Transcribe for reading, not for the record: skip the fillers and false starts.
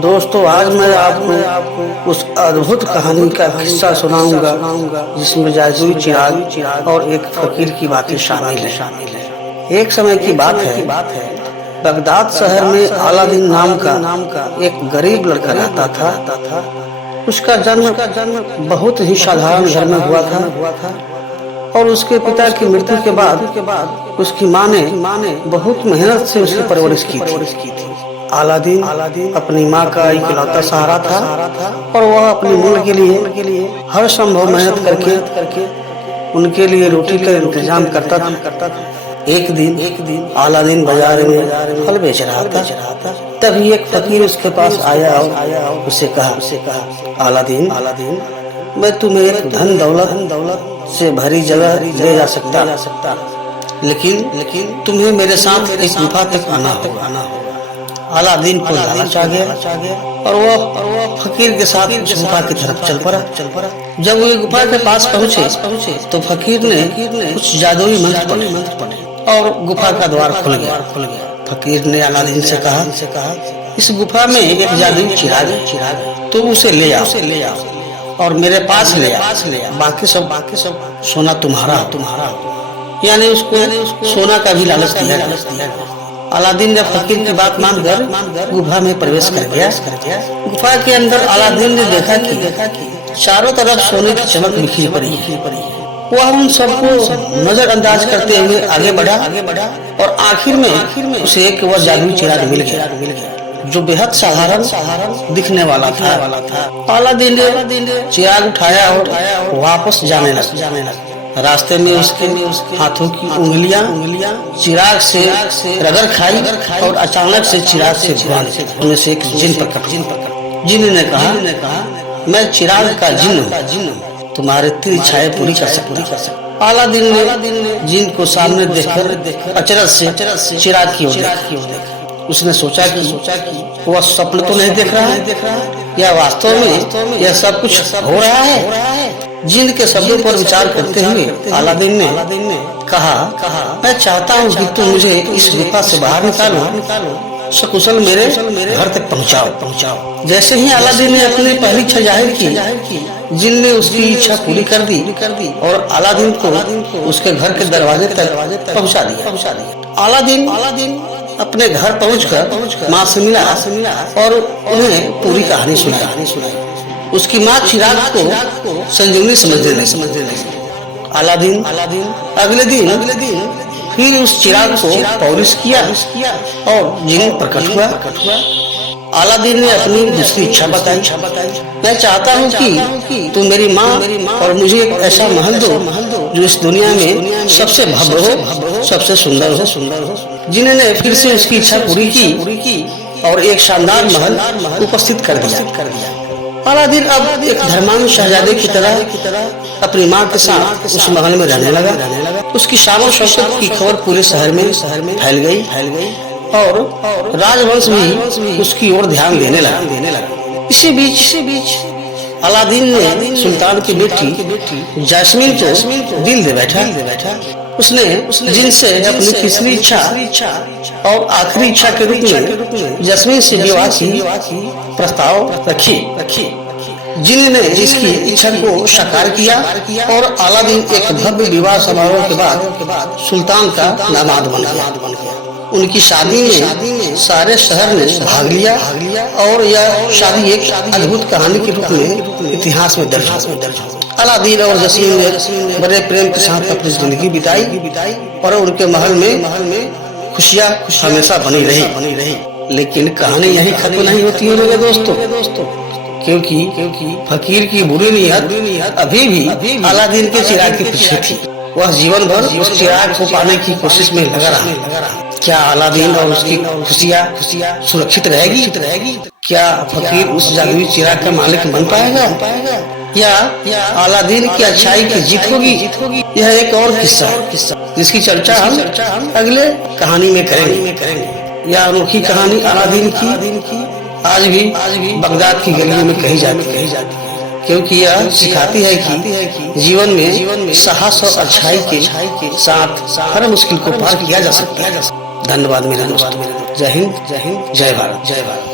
दोस्तों, आज मैं आपको उस अद्भुत कहानी का किस्सा सुनाऊंगा जिसमें जादुई चिराग और एक फकीर की बातें शामिल हैं। एक समय की बात है, बगदाद शहर में अलादीन नाम का एक गरीब लड़का रहता था। उसका जन्म बहुत ही साधारण घर में हुआ था और उसके पिता की मृत्यु के बाद उसकी माँ ने बहुत मेहनत से उसकी परवरिश की थी। अलादीन अपनी माँ का इकलौता सहारा था और वह अपनी मूल के लिए हर संभव मेहनत करके उनके लिए रोटी का इंतजाम करता था। एक दिन अलादीन बाजार में फल बेच रहा था। तभी एक फकीर उसके पास आया और उसे कहा, अलादीन, मैं तुम्हें एक धन दौलत से भरी जगह ले जा सकता, लेकिन तुम्हें मेरे साथ एक गुफा तक आना होगा। अलादीन को लालच आ गया और वह फकीर के साथ उस गुफा की तरफ चल पड़ा। जब वो गुफा के पास पहुंचे तो फकीर ने कुछ जादुई मंत्र पढ़े और गुफा का द्वार खुल गया। फकीर ने अलादीन से कहा, इस गुफा में एक जादुई चिराग है, तो उसे ले आओ और मेरे पास ले आओ। बाकी सब सोना तुम्हारा। यानी उसको सोना का भी लालच दिया। अलादीन ने फकीर की बात मानकर गुफा में प्रवेश कर गया। गुफा के अंदर अलादीन ने देखा कि चारों तरफ सोने की चमक बिखरी पड़ी है। वह उन सबको नजरअंदाज करते हुए आगे बढ़ा और आखिर में उसे एक वह जादुई चिराग मिल गया जो बेहद साधारण दिखने वाला था। अलादीन ने चिराग उठाया और वापस जाने लगा। रास्ते में उसके हाथों की उंगलियां चिराग से रगड़ खाई और अचानक से चिराग से उनमें से एक जिन प्रकट। जिन ने कहा, मैं चिराग का जिन हूँ, तुम्हारे तीन इच्छाएं पूरी कर सकता। अलादीन ने जिन को सामने देखकर अचरज से चिराग की ओर देखा। उसने सोचा कि वह स्वप्न तो नहीं देख रहा है या वास्तव में यह सब कुछ हो रहा है। जिन के शब्दों पर विचार करते हुए अलादीन ने कहा, मैं चाहता हूँ कि तुम मुझे इस गुफा से बाहर निकालो, सकुशल मेरे घर तक पहुँचाओ। जैसे ही अलादीन ने अपनी पहली इच्छा जाहिर की, जिन ने उसकी इच्छा पूरी कर दी और अलादीन को उसके घर के दरवाजे तक पहुँचा दिया। अलादीन अपने घर पहुंचकर माँ से मिला और उन्हें पूरी कहानी सुनाई। उसकी माँ चिराग को संजीवनी समझने लगी। अलादीन अगले दिन फिर उस चिराग को पौरिश किया और जिन प्रकट हुआ। अलादीन ने अपनी दूसरी इच्छा बताई, मैं चाहता हूँ कि तुम मेरी माँ और मुझे एक ऐसा महल दो जो इस दुनिया में सबसे भव्य हो, सबसे सुंदर हो। जिन्होंने फिर से उसकी इच्छा पूरी की और एक शानदार महल उपस्थित कर दिया। अलादीन अब एक धर्मांध शहजादे की तरह अपनी माँ के साथ उस महल में रहने लगा। उसकी शान शौकत की खबर पूरे शहर में फैल गई और राजवंश भी उसकी ओर ध्यान देने लगा। इसी बीच अलादीन ने सुल्तान की बेटी जैस्मीन को दिल दे बैठा। उसने जिनसे अपनी तीसरी इच्छा और आखिरी इच्छा के रूप में जैस्मीन से विवाह की प्रस्ताव रखी। जिन ने इसकी इच्छा को साकार किया और अलादीन एक भव्य विवाह समारोह के बाद सुल्तान का दामाद बन गया। उनकी शादी में सारे शहर ने भाग लिया और यह शादी एक अद्भुत कहानी के रूप में इतिहास में दर्ज हो। अलादीन और जैस्मीन ने बड़े प्रेम के साथ अपनी जिंदगी बिताई और उनके महल में खुशियाँ हमेशा बनी रही। लेकिन कहानी यही खत्म नहीं होती है मेरे दोस्तों, क्योंकि फकीर की बुरी नीयत अभी भी अलादीन के चिराग के पीछे थी। वह जीवन भर उस चिराग को पाने की कोशिश में लगा रहा। क्या अलादीन और उसकी खुशियाँ सुरक्षित रहेगी? क्या फकीर उस जादुई चिराग का मालिक बन पाएगा या अलादीन की अच्छाई की जीत होगी? यह एक और किस्सा है जिसकी चर्चा हम अगले कहानी में करेंगे। यह अनोखी कहानी अलादीन की आज भी बगदाद की गलियों में कही जाती है, क्योंकि यह सिखाती है कि जीवन में साहस और अच्छाई के साथ हर मुश्किल को पार किया जा सकता है। धन्यवाद मेरे दोस्त। जय हिंद, जय भारत।